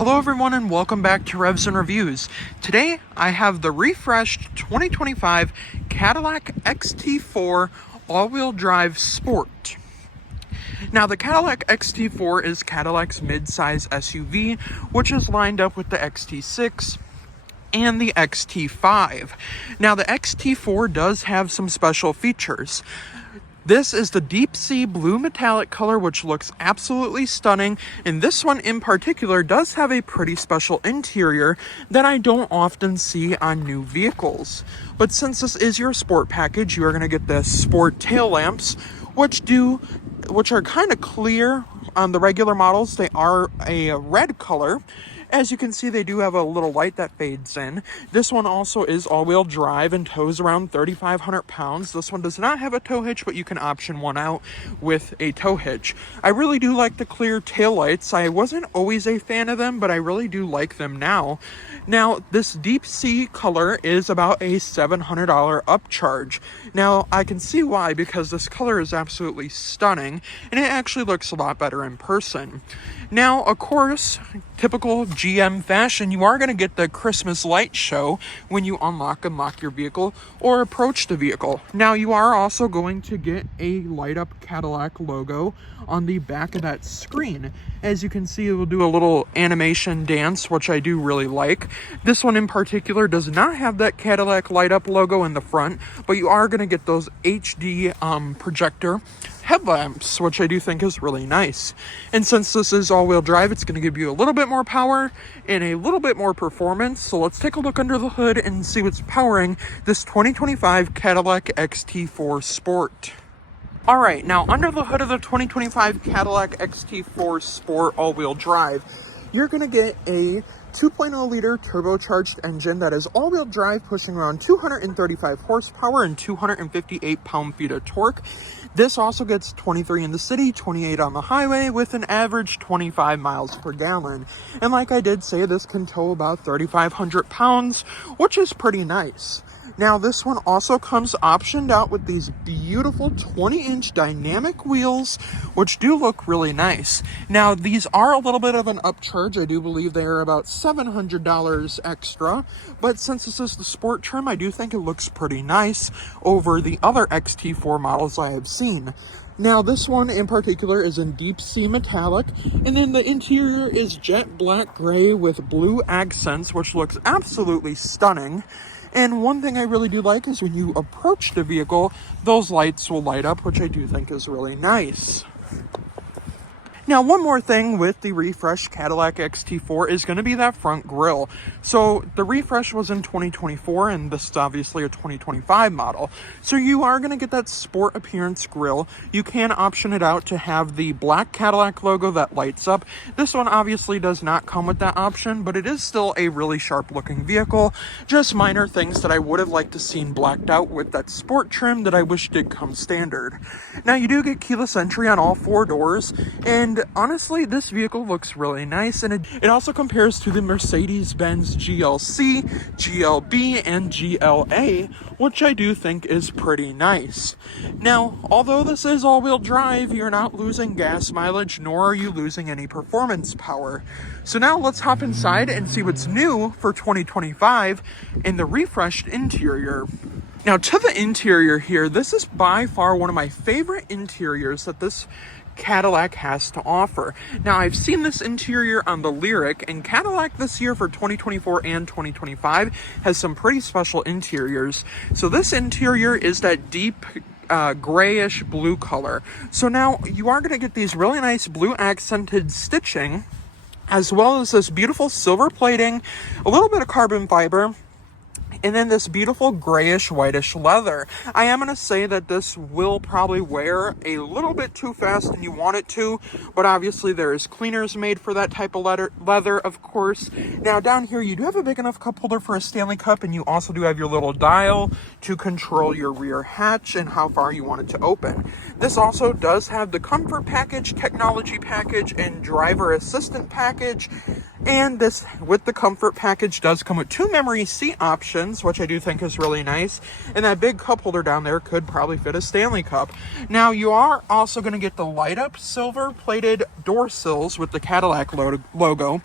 Hello everyone and welcome back to Revs and Reviews. Today I have the refreshed 2025 Cadillac XT4 all-wheel drive Sport. Now the Cadillac XT4 is Cadillac's mid-size SUV, which is lined up with the XT6 and the XT5. Now the XT4 does have some special features. This is the deep sea blue metallic color, which looks absolutely stunning, and this one in particular does have a pretty special interior that I don't often see on new vehicles. But since this is your sport package, you are going to get the sport tail lamps, which are kind of clear on the regular models. They are a red color. As you can see, they do have a little light that fades in. This one also is all-wheel drive and tows around 3,500 pounds. This one does not have a tow hitch, but you can option one out with a tow hitch. I really do like the clear taillights. I wasn't always a fan of them, but I really do like them now. Now, this deep sea color is about a $700 upcharge. Now, I can see why, because this color is absolutely stunning, and it actually looks a lot better in person. Now, of course, typical GM fashion, you are going to get the Christmas light show when you unlock and lock your vehicle or approach the vehicle. Now, you are also going to get a light-up Cadillac logo on the back of that screen. As you can see, it will do a little animation dance, which I do really like. This one in particular does not have that Cadillac light-up logo in the front, but you are going to get those HD projector headlamps, which I do think is really nice. And since this is all-wheel drive, it's going to give you a little bit more power and a little bit more performance. So let's take a look under the hood and see what's powering this 2025 Cadillac XT4 Sport. Alright, now under the hood of the 2025 Cadillac XT4 Sport all-wheel drive, you're going to get a 2.0 liter turbocharged engine that is all-wheel drive, pushing around 235 horsepower and 258 pound-feet of torque. This also gets 23 in the city, 28 on the highway, with an average 25 miles per gallon. And like I did say, this can tow about 3,500 pounds, which is pretty nice. Now, this one also comes optioned out with these beautiful 20-inch dynamic wheels, which do look really nice. Now, these are a little bit of an upcharge. I do believe they are about $700 extra, but since this is the sport trim, I do think it looks pretty nice over the other XT4 models I have seen. Now, this one in particular is in deep sea metallic, and then the interior is jet black gray with blue accents, which looks absolutely stunning. And one thing I really do like is when you approach the vehicle, those lights will light up, which I do think is really nice. Now, one more thing with the refreshed Cadillac XT4 is going to be that front grille. So the refresh was in 2024, and this is obviously a 2025 model. So you are going to get that sport appearance grille. You can option it out to have the black Cadillac logo that lights up. This one obviously does not come with that option, but it is still a really sharp looking vehicle. Just minor things that I would have liked to seen blacked out with that sport trim that I wish did come standard. Now, you do get keyless entry on all four doors, and honestly, this vehicle looks really nice, and it also compares to the Mercedes-Benz GLC, GLB, and GLA, which I do think is pretty nice. Now, although this is all-wheel drive, you're not losing gas mileage, nor are you losing any performance power. So now let's hop inside and see what's new for 2025 in the refreshed interior. Now, to the interior here, this is by far one of my favorite interiors that this Cadillac has to offer. Now, I've seen this interior on the Lyriq, and Cadillac this year for 2024 and 2025 has some pretty special interiors. So this interior is that deep grayish blue color. So now you are going to get these really nice blue accented stitching, as well as this beautiful silver plating, a little bit of carbon fiber, and then this beautiful grayish whitish leather. I am going to say that this will probably wear a little bit too fast than you want it to, but obviously there is cleaners made for that type of leather, of course. Now, down here you do have a big enough cup holder for a Stanley Cup, and you also do have your little dial to control your rear hatch and how far you want it to open. This also does have the comfort package, technology package, and driver assistant package. And this, with the comfort package, does come with 2 memory seat options, which I do think is really nice. And that big cup holder down there could probably fit a Stanley Cup. Now, you are also going to get the light-up silver-plated door sills with the Cadillac logo.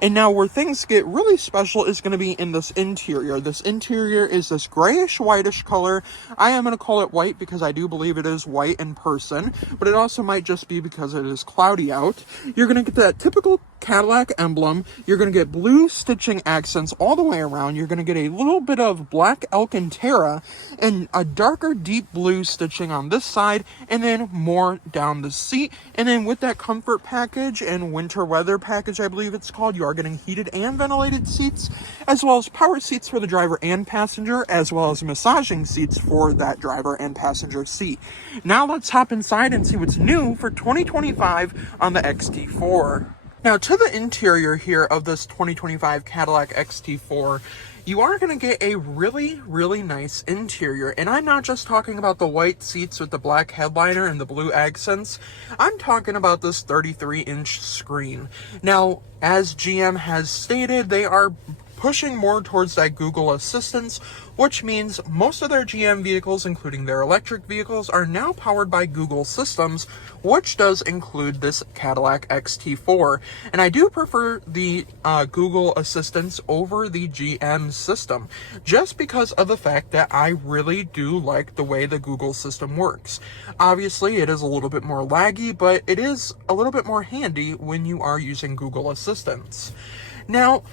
And now where things get really special is going to be in this interior. This interior is this grayish whitish color. I am going to call it white because I do believe it is white in person, but it also might just be because it is cloudy out. You're going to get that typical Cadillac emblem. You're going to get blue stitching accents all the way around. You're going to get a little bit of black Alcantara and a darker deep blue stitching on this side, and then more down the seat. And then with that comfort package and winter weather package, I believe it's called, you are getting heated and ventilated seats, as well as power seats for the driver and passenger, as well as massaging seats for that driver and passenger seat. Now let's hop inside and see what's new for 2025 on the XT4. Now, to the interior here of this 2025 Cadillac XT4, you are going to get a really, really nice interior. And I'm not just talking about the white seats with the black headliner and the blue accents. I'm talking about this 33-inch screen. Now, as GM has stated, they are pushing more towards that Google Assistant, which means most of their GM vehicles, including their electric vehicles, are now powered by Google systems, which does include this Cadillac XT4. And I do prefer the Google Assistant over the GM system, just because of the fact that I really do like the way the Google system works. Obviously, it is a little bit more laggy, but it is a little bit more handy when you are using Google Assistants. Now,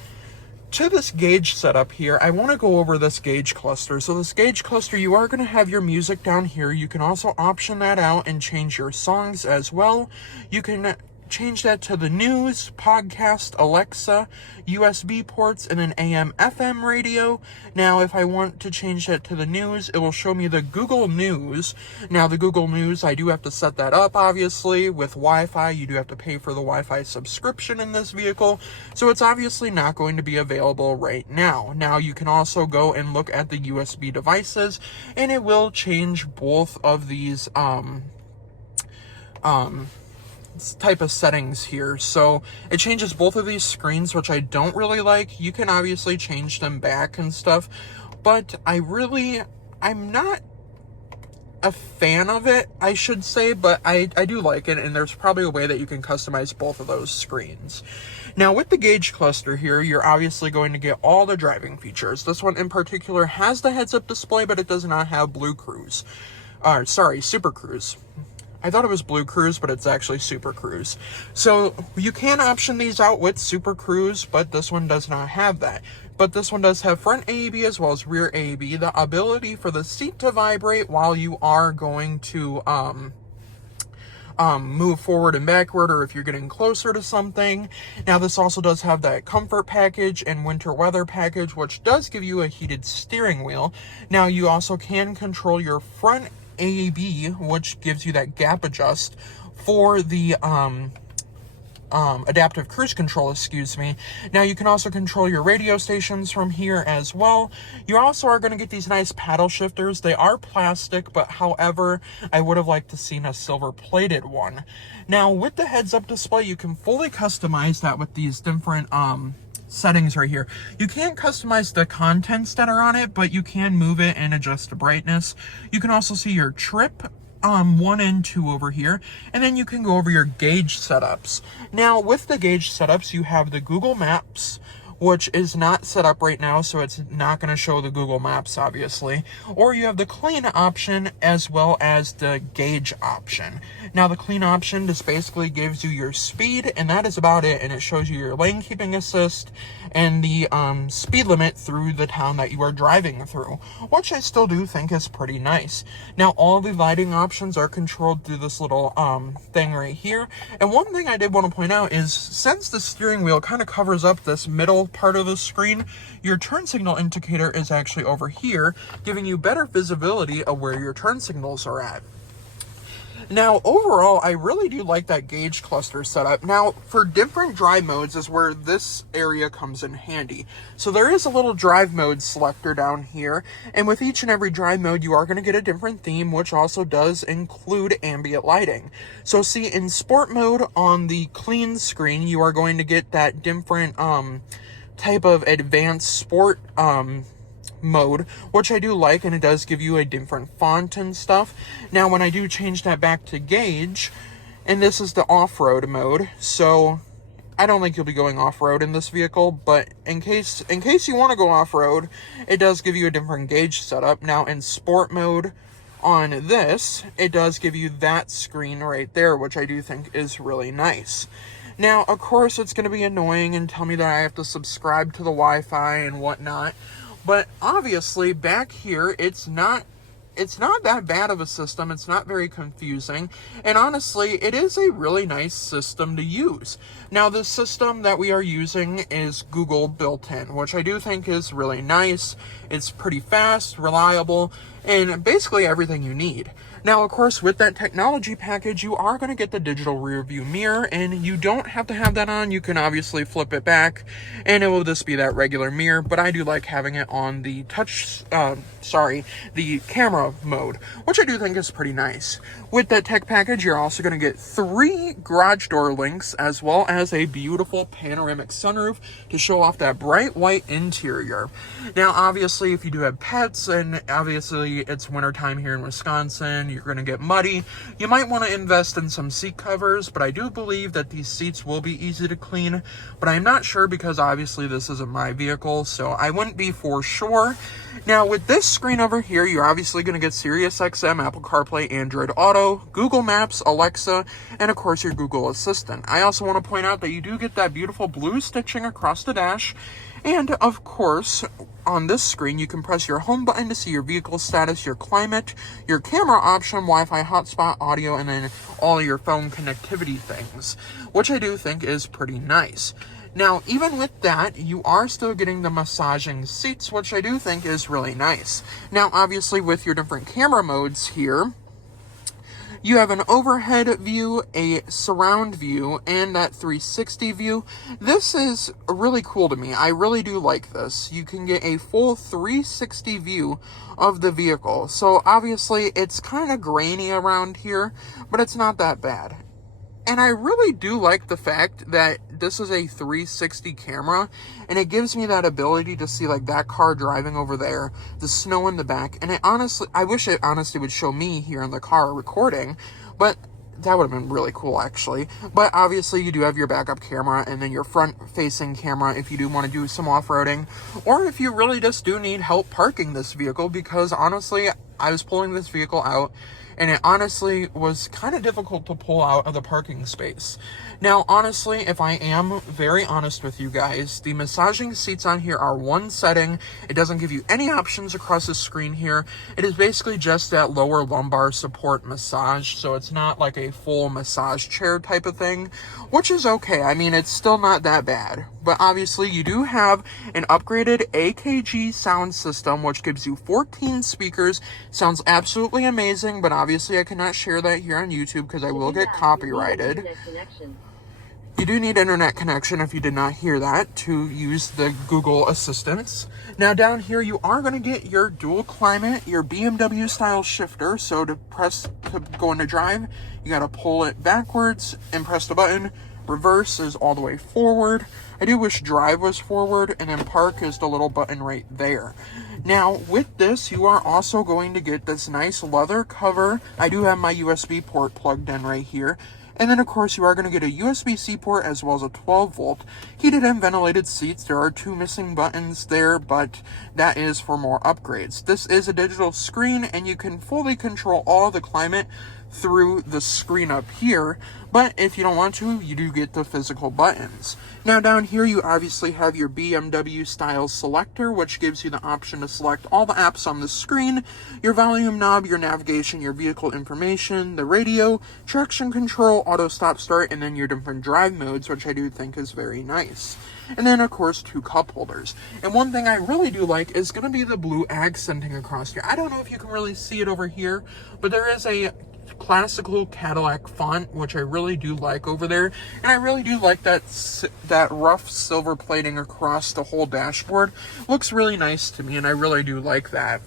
to this gauge setup here, I want to go over this gauge cluster. So this gauge cluster, you are going to have your music down here. You can also option that out and change your songs as well. You can change that to the news, podcast, Alexa, USB ports, and an AM FM radio. Now, if I want to change that to the news, it will show me the Google News. Now, the Google News, I do have to set that up, obviously. With Wi-Fi, you do have to pay for the Wi-Fi subscription in this vehicle, so it's obviously not going to be available right now. Now, you can also go and look at the USB devices, and it will change both of these type of settings here. So it changes both of these screens, which I don't really like. You can obviously change them back and stuff, but I'm not a fan of it, I should say, but I do like it, and there's probably a way that you can customize both of those screens. Now, with the gauge cluster here, you're obviously going to get all the driving features. This one in particular has the heads-up display, but it does not have Super Cruise. I thought it was Blue Cruise, but it's actually Super Cruise. So you can option these out with Super Cruise, but this one does not have that. But this one does have front AEB as well as rear AEB, the ability for the seat to vibrate while you are going to move forward and backward, or if you're getting closer to something. Now, this also does have that comfort package and winter weather package, which does give you a heated steering wheel. Now, you also can control your front AEB, which gives you that gap adjust for the adaptive cruise control, Now, you can also control your radio stations from here as well. You also are going to get these nice paddle shifters. They are plastic, but however, I would have liked to seen a silver plated one. Now, with the heads-up display, you can fully customize that with these different settings right here. You can't customize the contents that are on it, but you can move it and adjust the brightness. You can also see your trip 1 and 2 over here, and then you can go over your gauge setups. Now, with the gauge setups, you have the Google Maps, which is not set up right now, so it's not going to show the Google Maps, obviously. Or you have the clean option as well as the gauge option. Now, the clean option just basically gives you your speed, and that is about it, and it shows you your lane keeping assist and the speed limit through the town that you are driving through, which I still do think is pretty nice. Now, all the lighting options are controlled through this little thing right here. And one thing I did want to point out is, since the steering wheel kind of covers up this middle part of the screen, your turn signal indicator is actually over here, giving you better visibility of where your turn signals are at. Now, overall, I really do like that gauge cluster setup. Now, for different drive modes is where this area comes in handy. So there is a little drive mode selector down here, and with each and every drive mode, you are going to get a different theme, which also does include ambient lighting. So see, in sport mode on the clean screen, you are going to get that different type of advanced sport mode, which I do like, and it does give you a different font and stuff. Now, when I do change that back to gauge, and this is the off-road mode, so I don't think you'll be going off-road in this vehicle, but in case you want to go off-road, it does give you a different gauge setup. Now, in sport mode on this, it does give you that screen right there, which I do think is really nice. Now, of course, it's going to be annoying and tell me that I have to subscribe to the Wi-Fi and whatnot, but obviously, back here, it's not that bad of a system. It's not very confusing. And honestly, it is a really nice system to use. Now, the system that we are using is Google built-in, which I do think is really nice. It's pretty fast, reliable, and basically everything you need. Now, of course, with that technology package, you are going to get the digital rear view mirror, and you don't have to have that on. You can obviously flip it back, and it will just be that regular mirror, but I do like having it on the the camera mode, which I do think is pretty nice. With that tech package, you're also going to get 3 garage door links, as well as a beautiful panoramic sunroof to show off that bright white interior. Now, obviously, if you do have pets, and obviously it's wintertime here in Wisconsin, you're going to get muddy, you might want to invest in some seat covers, but I do believe that these seats will be easy to clean, but I'm not sure because obviously this isn't my vehicle, so I wouldn't be for sure. Now, with this screen over here, you're obviously going to get Sirius XM, Apple CarPlay, Android Auto, Google Maps, Alexa, and of course your Google Assistant. I also want to point out that you do get that beautiful blue stitching across the dash. And of course, on this screen, you can press your home button to see your vehicle status, your climate, your camera option, Wi-Fi hotspot, audio, and then all your phone connectivity things, which I do think is pretty nice. Now, even with that, you are still getting the massaging seats, which I do think is really nice. Now, obviously, with your different camera modes here, you have an overhead view, a surround view, and that 360 view. This is really cool to me. I really do like this. You can get a full 360 view of the vehicle. So obviously it's kind of grainy around here, but it's not that bad. And I really do like the fact that this is a 360 camera, and it gives me that ability to see like that car driving over there, the snow in the back, and I wish it honestly would show me here in the car recording, but that would have been really cool actually. But obviously you do have your backup camera and then your front facing camera if you do want to do some off-roading, or if you really just do need help parking this vehicle, because honestly, I was pulling this vehicle out and it honestly was kind of difficult to pull out of the parking space. Now, honestly, if I am very honest with you guys, the massaging seats on here are one setting. It doesn't give you any options across the screen here. It is basically just that lower lumbar support massage, so it's not like a full massage chair type of thing, which is okay. I mean, it's still not that bad. But obviously, you do have an upgraded AKG sound system, which gives you 14 speakers. Sounds absolutely amazing, but obviously I cannot share that here on YouTube because I will get copyrighted. You do need internet connection, if you did not hear that, to use the Google Assistants. Now down here, you are going to get your dual climate, your BMW style shifter. So to go into drive, you got to pull it backwards and press the button. Reverse is all the way forward. I do wish drive was forward, and then park is the little button right there. Now, with this, you are also going to get this nice leather cover. I do have my USB port plugged in right here. And then, of course, you are going to get a USB-C port as well as a 12-volt heated and ventilated seats. There are 2 missing buttons there, but that is for more upgrades. This is a digital screen, and you can fully control all the climate through the screen up here, but if you don't want to, you do get the physical buttons. Now down here, you obviously have your BMW style selector, which gives you the option to select all the apps on the screen, your volume knob, your navigation, your vehicle information, the radio, traction control, auto stop start, and then your different drive modes, which I do think is very nice. And then, of course, 2 cup holders. And one thing I really do like is going to be the blue accenting across here. I don't know if you can really see it over here, but there is a classical Cadillac font, which I really do like over there. And I really do like that rough silver plating across the whole dashboard. Looks really nice to me, and I really do like that.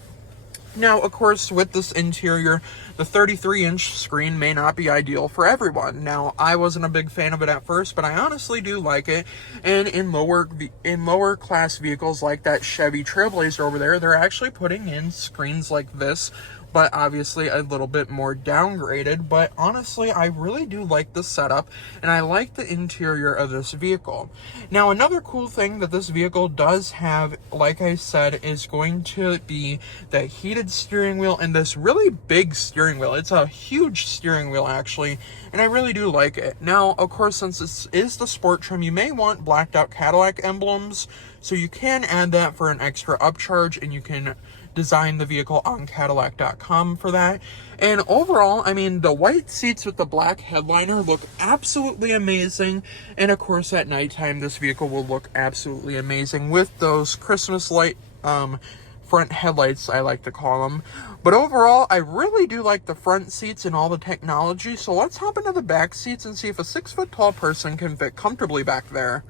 Now, of course, with this interior, the 33-inch screen may not be ideal for everyone. Now, I wasn't a big fan of it at first, but I honestly do like it. And in lower class vehicles like that Chevy Trailblazer over there, they're actually putting in screens like this but obviously a little bit more downgraded. But honestly, I really do like the setup, and I like the interior of this vehicle. Now, another cool thing that this vehicle does have, like I said, is going to be the heated steering wheel and this really big steering wheel. It's a huge steering wheel, actually, and I really do like it. Now, of course, since this is the sport trim, you may want blacked out Cadillac emblems, so you can add that for an extra upcharge, and you can design the vehicle on Cadillac.com for that. And overall, I mean, the white seats with the black headliner look absolutely amazing. And of course, at nighttime, this vehicle will look absolutely amazing with those Christmas light front headlights, I like to call them. But overall, I really do like the front seats and all the technology. So let's hop into the back seats and see if a 6 foot tall person can fit comfortably back there.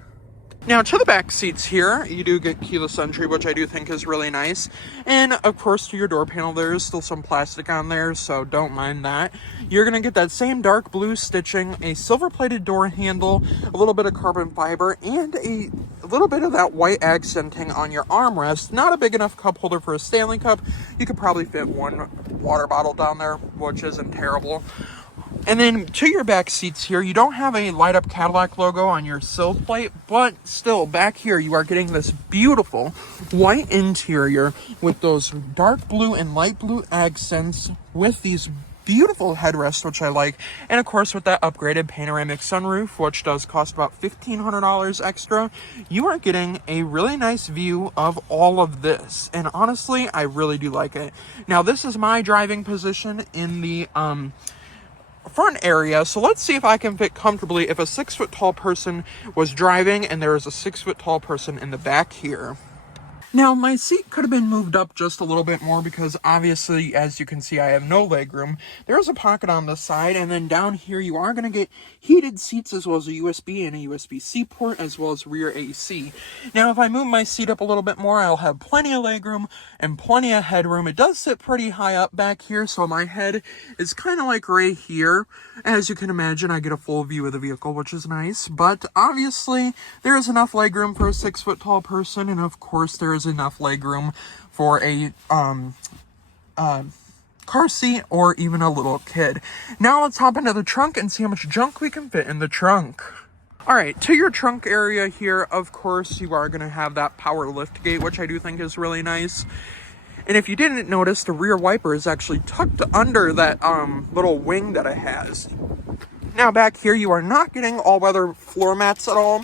Now, to the back seats here, you do get keyless entry, which I do think is really nice. And, of course, to your door panel, there is still some plastic on there, so don't mind that. You're going to get that same dark blue stitching, a silver-plated door handle, a little bit of carbon fiber, and a little bit of that white accenting on your armrest. Not a big enough cup holder for a Stanley Cup. You could probably fit one water bottle down there, which isn't terrible. And then to your back seats here, you don't have a light up Cadillac logo on your sill plate, but still back here you are getting this beautiful white interior with those dark blue and light blue accents with these beautiful headrests, which I like. And of course, with that upgraded panoramic sunroof, which does cost about $1,500 extra, you are getting a really nice view of all of this. And honestly, I really do like it. Now, this is my driving position in the front area, so let's see if I can fit comfortably if a 6 foot tall person was driving and there is a 6 foot tall person in the back here. Now, my seat could have been moved up just a little bit more because obviously, as you can see, I have no leg room. There's a pocket on the side, and then down here you are going to get heated seats as well as a USB and a USB-C port as well as rear AC. Now, if I move my seat up a little bit more, I'll have plenty of leg room and plenty of headroom. It does sit pretty high up back here, so my head is kind of like right here. As you can imagine, I get a full view of the vehicle, which is nice, but obviously there is enough leg room for a 6 foot tall person, and of course there is enough leg room for a car seat or even a little kid. Now let's hop into the trunk and see how much junk we can fit in the trunk. All right, to your trunk area here, of course, you are going to have that power lift gate, which I do think is really nice. And if you didn't notice, the rear wiper is actually tucked under that little wing that it has. Now back here, you are not getting all-weather floor mats at all.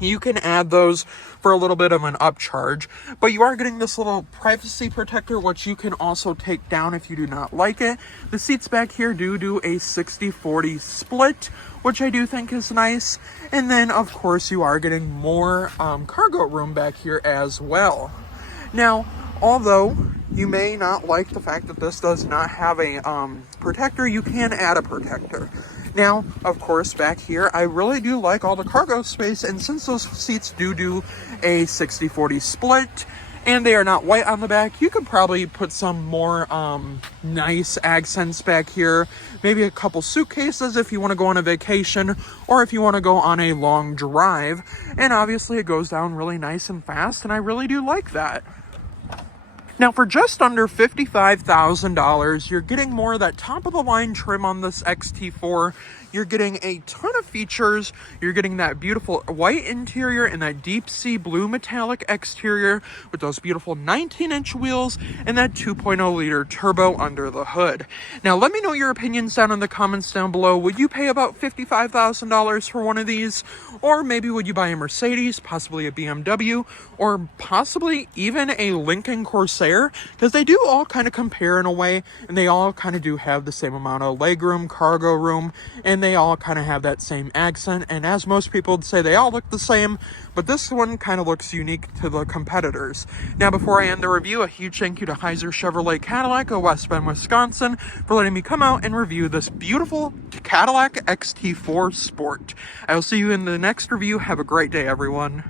You can add those for a little bit of an upcharge, but you are getting this little privacy protector, which you can also take down if you do not like it. The seats back here do a 60-40 split, which I do think is nice. And then, of course, you are getting more cargo room back here as well. Now, although you may not like the fact that this does not have a protector, you can add a protector. Now, of course, back here, I really do like all the cargo space, and since those seats do a 60-40 split, and they are not white on the back, you could probably put some more nice accents back here. Maybe a couple suitcases if you want to go on a vacation, or if you want to go on a long drive. And obviously, it goes down really nice and fast, and I really do like that. Now, for just under $55,000, you're getting more of that top-of-the-line trim on this XT4. You're getting a ton of features. You're getting that beautiful white interior and that deep sea blue metallic exterior with those beautiful 19-inch wheels and that 2.0-liter turbo under the hood. Now, let me know your opinions down in the comments down below. Would you pay about $55,000 for one of these? Or maybe would you buy a Mercedes, possibly a BMW, or possibly even a Lincoln Corsair? Because they do all kind of compare in a way, and they all kind of do have the same amount of legroom, cargo room, and they all kind of have that same accent. And as most people would say, they all look the same, but this one kind of looks unique to the competitors. Now, before I end the review, a huge thank you to Heiser Chevrolet Cadillac of West Bend, Wisconsin, for letting me come out and review this beautiful Cadillac XT4 Sport. I will see you in the next review. Have a great day, everyone.